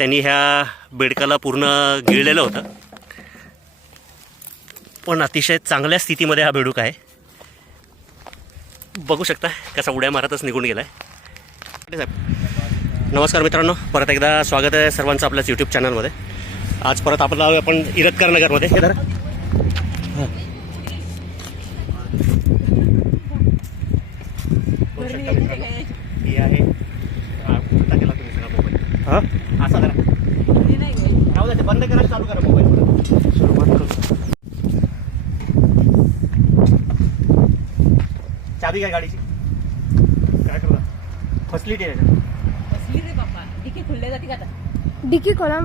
त्यांनी ह्या बेडकाला पूर्ण गिळलेलं होतं, पण अतिशय चांगल्या स्थितीमध्ये हा बेडूक आहे. बघू शकता कसा उड्या मारतच निघून गेला आहे. नमस्कार मित्रांनो, परत एकदा स्वागत आहे सर्वांचं आपल्याच यूट्यूब चॅनलमध्ये. आज परत आपण इरतकर नगरमध्ये हे जरा हे आहे. केला तुम्ही सगळा मोबाईल हां असा जरा राहू द्या, बंद करा, चालू करा मोबाईल. चाबी काय गाडीची काय करता? फसली रे बाप्पा. डिकी खुलले जाते का आता? डिकी खोला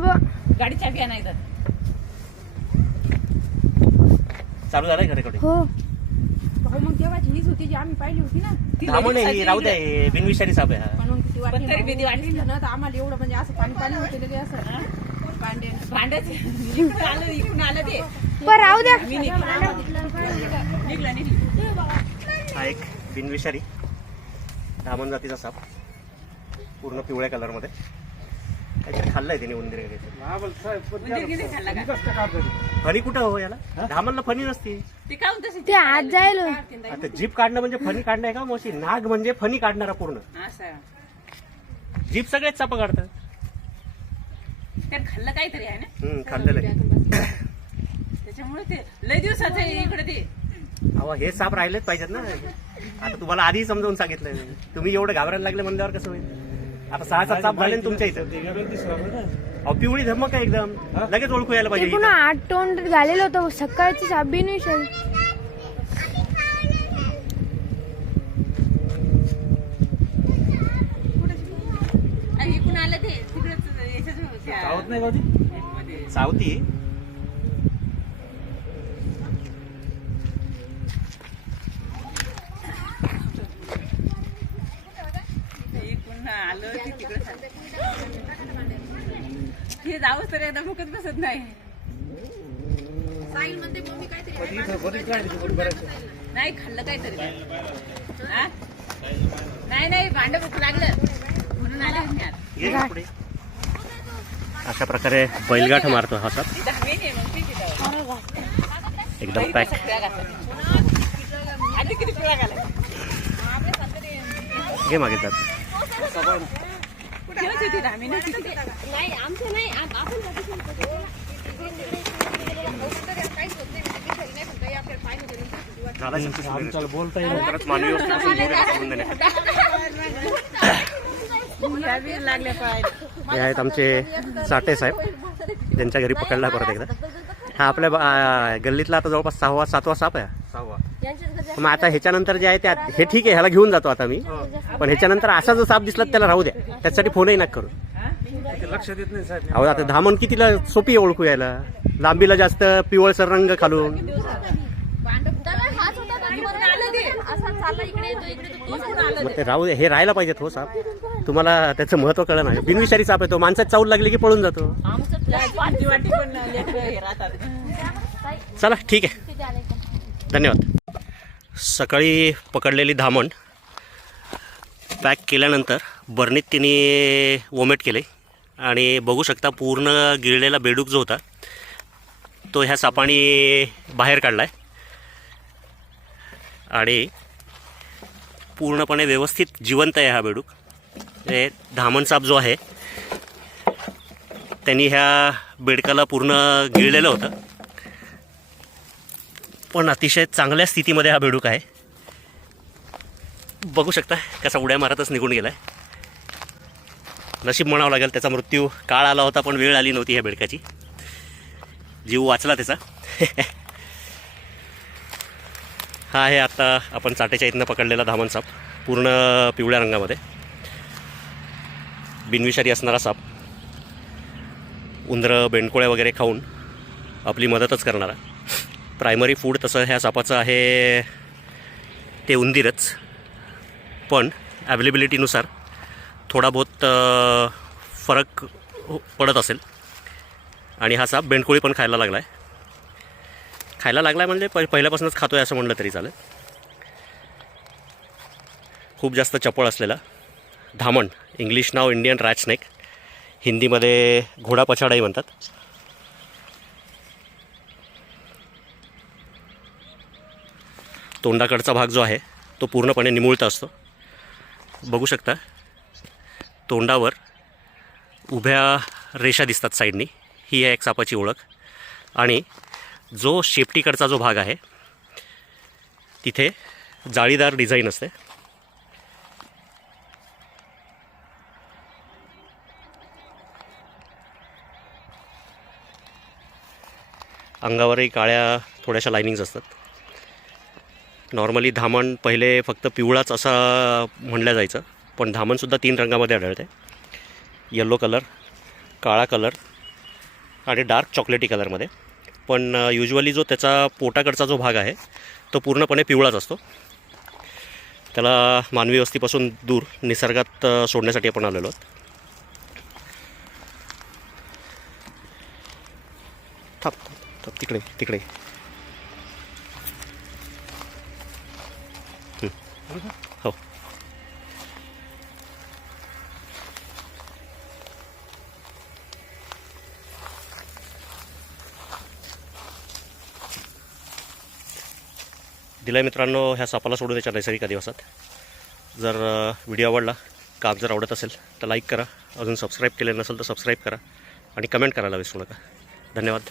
गाडी चाबी आणायचं. चालू झालाय का रेकॉर्डिंग? हो. मग तेव्हाची हीच होती जी आम्ही पाहिली होती ना, ती थांबा लगेच नाही, राहू द्या. हे बिनविषारी साप आहे हा. म्हणून किती वाटली, तरी भीती वाटली ना. तर आम्हाला एवढं म्हणजे असं पाणी होते लगे असं भांड्याचे इकडून आलं ते पण राहू द्या. निघलं. हा एक बिनविषारी धामण जातीचा साप, पूर्ण पिवळ्या कलरमध्ये. काहीतरी खाल्लंय त्याने उंदीर वगैरे. फणी कुठं हो याला? धामणला फणी नसती. ते आत जाईल. आता जीप काढणं म्हणजे फणी काढणं आहे का मोशी? नाग म्हणजे फणी काढणारा पूर्ण. जीप सगळेच साप काढतात. खाल्लं काहीतरी आहे ना, खाल्लेलं आहे. त्याच्यामुळे ते लय दिवसाचं इकडे ते. अहो हे साप राहिलेच पाहिजेत ना. आता तुम्हाला आधी समजावून सांगितलंय, तुम्ही एवढं घाबरायला लागले म्हणल्यावर कसं होईल? आता 6-7 साप झाले ना तुमच्या इथं. अहो पिवळी धमक आहे एकदम, लगेच ओळखू यायला पाहिजे. पुन्हा 8 तोंड झालेलं होतं सकाळची साप बिनविषारी. इकडून आलं ते तिकडेच सावत नाही गावती सावती. आलं की तिकडे हे जावंच तर एकदा भूकच बसत नाही. साईल म्हणते मम्मी काहीतरी नाही खाल्लं काहीतरी. नाही भांड भूक लागलं म्हणून आले. अशा प्रकारे बैलगाठ मारतो हा साप. एकदम पॅक. घे मागे जात. हे आहेत आमचे साठे साहेब, त्यांच्या घरी पकडला परत एकदा. हा आपल्या गल्लीतला आता जवळपास 6वा-7वा साप आहे. 6वा. मग आता ह्याच्यानंतर जे आहे ते हे ठीक आहे, ह्याला घेऊन जातो आता मी. पण ह्याच्यानंतर असा जो साप दिसला त्याला राहू द्या, त्याच्यासाठी फोनही नका करू. लक्ष देत नाही साहेब. अहो आता धामण कितीला सोपी ओळखू यायला, लांबीला जास्त पिवळसर रंग खालून. मग ते राहू दे, हे राहायला पाहिजेत हो साप. तुम्हाला त्याचं महत्व कळलं नाही. बिनविषारी साप आहे तो, माणसात चावल लागली की पळून जातो. चला ठीक आहे, धन्यवाद. सकाळी पकडलेली धामण पॅक केल्यानंतर बर्नीत तिने वोमेट केले आणि बघू शकता पूर्ण गिळलेला बेडूक जो होता तो ह्या सापाने बाहेर काढला आहे. आणि पूर्णपणे व्यवस्थित जिवंत आहे हा बेडूक. हे धामण साप जो आहे त्यांनी ह्या बेडकाला पूर्ण गिळलेलं होतं, पण अतिशय चांगल्या स्थितीमध्ये हा बेडूक आहे. बघू शकता कसा उड्या मारतच निघून गेला आहे. नशीब म्हणावं लागेल, त्याचा मृत्यू काळ आला होता पण वेळ आली नव्हती ह्या बेडकाची. जीव वाचला त्याचा. हा आहे आत्ता आपण चाटेच्या इथनं पकडलेला धामण साप, पूर्ण पिवळ्या रंगामध्ये. बिनविषारी असणारा साप, उंदरं बेंडकोळ्या वगैरे खाऊन आपली मदतच करणारा. प्रायमरी फूड तसं ह्या सापाचं आहे ते उंदीरच, पण अवेलेबिलिटीनुसार थोडा बहुत फरक पडत असेल. आणि हा साप बेंडकोळी पण खायला लागला आहे. म्हणजे पहिल्यापासूनच खातो आहे असं म्हणलं तरी चालेल. खूप जास्त चपळ असलेला धामण, इंग्लिश नाव इंडियन रॅट स्नेक. हिंदीमध्ये घोडा पछाडाही म्हणतात. तोंडाकडचा भाग जो आहे तो पूर्णपणे निमुळता असतो. बघू शकता तोंडावर उभ्या रेषा दिसतात साईडनी. ही आहे एक सापाची ओळख. आणि जो शेपटीकडचा जो भाग आहे तिथे जाळीदार डिझाईन असते. अंगावरही काळ्या थोड्याशा लायनिंग्स असतात. नॉर्मली धामण पहिले फक्त पिवळाच असा म्हणलं जायचं, पण धामणसुद्धा 3 रंगामध्ये आढळते. येलो कलर, काळा कलर आणि डार्क चॉकलेटी कलरमध्ये. पण युजली जो त्याचा पोटाकडचा जो भाग आहे तो पूर्णपणे पिवळाच असतो. त्याला मानवी वस्तीपासून दूर निसर्गात सोडण्यासाठी आपण आलेलो आहोत. तिकडे तिकडे हो. दिलाय मित्रांनो ह्या सापाला सोडून त्याच्या नैसर्गिक अधिवासात. जर व्हिडिओ आवडला, काम जर आवडत असेल तर लाईक करा. अजून सबस्क्राईब केले नसेल तर सबस्क्राईब करा आणि कमेंट करायला विसरू नका. धन्यवाद.